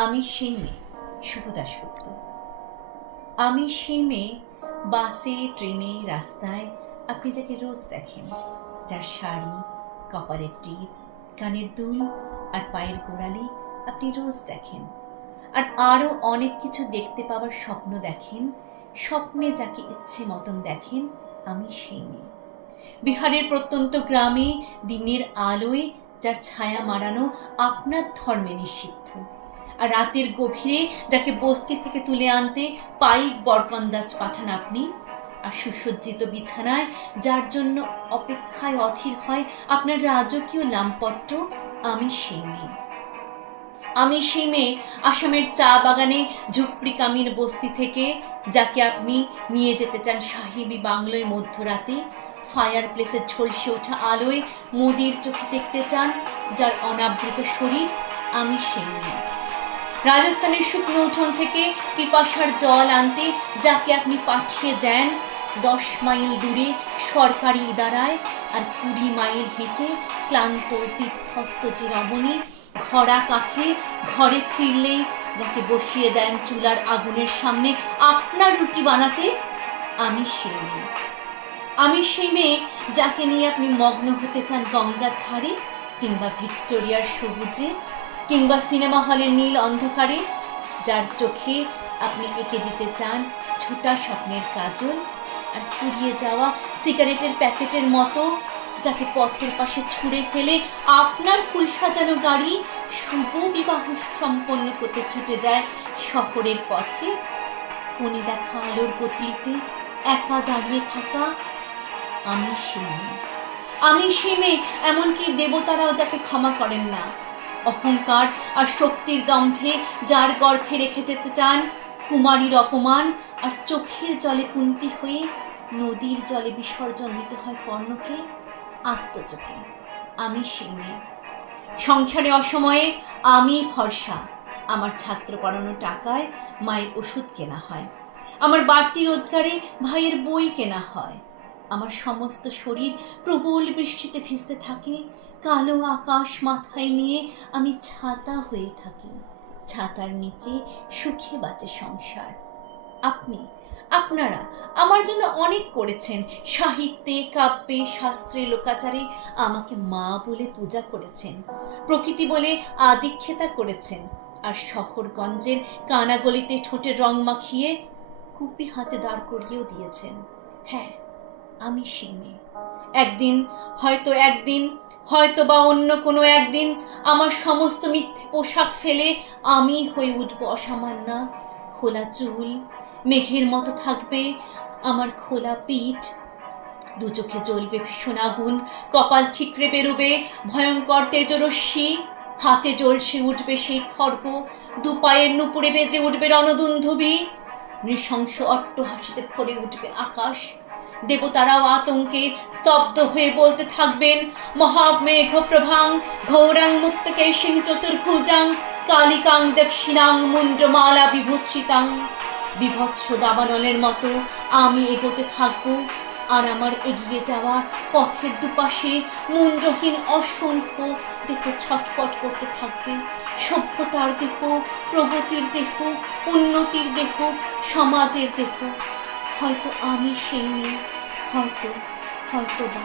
আমি সেই মেয়ে, শুভ দাশগুপ্ত। আমি সেই মেয়ে, বাসে, ট্রেনে, রাস্তায় আপনি যাকে রোজ দেখেন, যার শাড়ি, কপালের টিপ, কানের দুল আর পায়ের গোড়ালি আপনি রোজ দেখেন। আর আরও অনেক কিছু দেখতে পাওয়ার স্বপ্ন দেখেন। স্বপ্নে যাকে ইচ্ছে মতন দেখেন, আমি সেই মেয়ে। বিহারের প্রত্যন্ত গ্রামে দিনের আলোয় যার ছায়া মারানো আপনার ধর্মে নিষিদ্ধ, আর রাতের গভীরে যাকে বস্তি থেকে তুলে আনতে পাইক বরকন্দাজ পাঠান আপনি, আর সুসজ্জিত বিছানায় যার জন্য অপেক্ষায় অধীর হয় আপনার রাজকীয় লামপট্ট, আমি সেই মেয়ে। আমি সেই মেয়ে, আসামের চা বাগানে ঝুপড়ি কামির বস্তি থেকে যাকে আপনি নিয়ে যেতে চান সাহেবী বাংলোয় মধ্যরাতে, ফায়ার প্লেসের ঝলসে ওঠা আলোয় মোদির চোখে দেখতে চান যার অনাবৃত শরীর, আমি সেই মেয়ে। রাজস্থানের শুকনো উঠোন থেকে পিপাসার জল আনতে যাকে আপনি পাঠিয়ে দেন 10 মাইল দূরে সরকারি ইদারায়, আর 20 মাইল হেঁটে ক্লান্ত বিধ্বস্ত যে রমণী ঘরা কাখে ঘরে ফিরলেই যাকে বসিয়ে দেন চুলার আগুনের সামনে আপনার রুটি বানাতে, আমি সেই মেয়ে। আমি সেই মেয়ে যাকে নিয়ে আপনি মগ্ন হতে চান গঙ্গার ধারে, কিংবা ভিক্টোরিয়ার সবুজে, কিংবা সিনেমা হলের নীল অন্ধকারে, যার চোখে আপনি এঁকে দিতে চান ছোটা স্বপ্নের কাজল, আর ফুরিয়ে যাওয়া সিগারেটের প্যাকেটের মতো যাকে পথের পাশে ছুঁড়ে ফেলে আপনার ফুল সাজানো গাড়ি শুভ বিবাহ সম্পন্ন করতে ছুটে যায় শহরের পথে। কোণে দেখা আলোর গধূলিতে একা দাঁড়িয়ে থাকা, আমি সেই মেয়ে। আমি সেই মেয়ে, এমনকি দেবতারাও যাকে ক্ষমা করেন না। অহংকার আর শক্তির দম্ভে যার গর্ভে রেখে যেতে চান কুমারীর অপমান, আর চোখের জলে কুন্তি হয়ে নদীর জলে বিসর্জন দিতে হয় কর্ণকে আত্মচোখে, আমি সেই মেয়ে। সংসারে অসময়ে আমি ভরসা, আমার ছাত্র পড়ানো টাকায় মায়ের ওষুধ কেনা হয়, আমার বাড়তি রোজগারে ভাইয়ের বই কেনা হয়, আমার সমস্ত শরীর প্রবল বৃষ্টিতে ভিজতে থাকে, কালো আকাশ মাথায় নিয়ে আমি ছাতা হয়ে থাকি, ছাতার নিচে সুখে বাঁচে সংসার। আপনারা আমার জন্য অনেক করেছেন, সাহিত্যে, কাব্যে, শাস্ত্রে, লোকাচারে আমাকে মা বলে পূজা করেছেন, প্রকৃতি বলে আদিক্ষেতা করেছেন, আর শহরগঞ্জের কানাগলিতে ঠোঁটের রং মাখিয়ে কুপি হাতে দাঁড় করিয়েও দিয়েছেন। হ্যাঁ, আমি সেই মেয়ে। একদিন হয়তো বা অন্য কোনো একদিন আমার সমস্ত মিথ্যে পোশাক ফেলে আমি হয়ে উঠব অসামান্যা। খোলা চুল, মেঘের মতো থাকবে আমার খোলা পিঠ, দু চোখে জ্বলবে ভীষণ আগুন, কপাল ঠিকরে বেরোবে ভয়ঙ্কর তেজরশ্মি, হাতে জ্বলসে উঠবে সেই খড়গ, দু পায়ের নুপুরে বেজে উঠবে রণদুন্ধুবি, নৃশংস অট্টহাসিতে ভরে উঠবে আকাশ। দেবতারাও আতঙ্কে স্তব্ধ হয়ে বলতে থাকবেন মহামেঘ প্রভাং ঘৌরাং মুক্তকেশিং চতুর্ভুজাং কালিকাং দক্ষিণাং মুন্ডমালা বিভূষিতাং। বিভৎস দাবানলের মতো আমি এগোতে থাকবো, আর আমার এগিয়ে যাওয়ার পথের দুপাশে মুন্ডহীন অসংখ্য দেহ ছটফট করতে থাকবে। সভ্যতার দেহ, প্রগতির দেহ, উন্নতির দেহ, সমাজের দেহ। হয়তো আমি সেই মেয়ে, হয়তো বা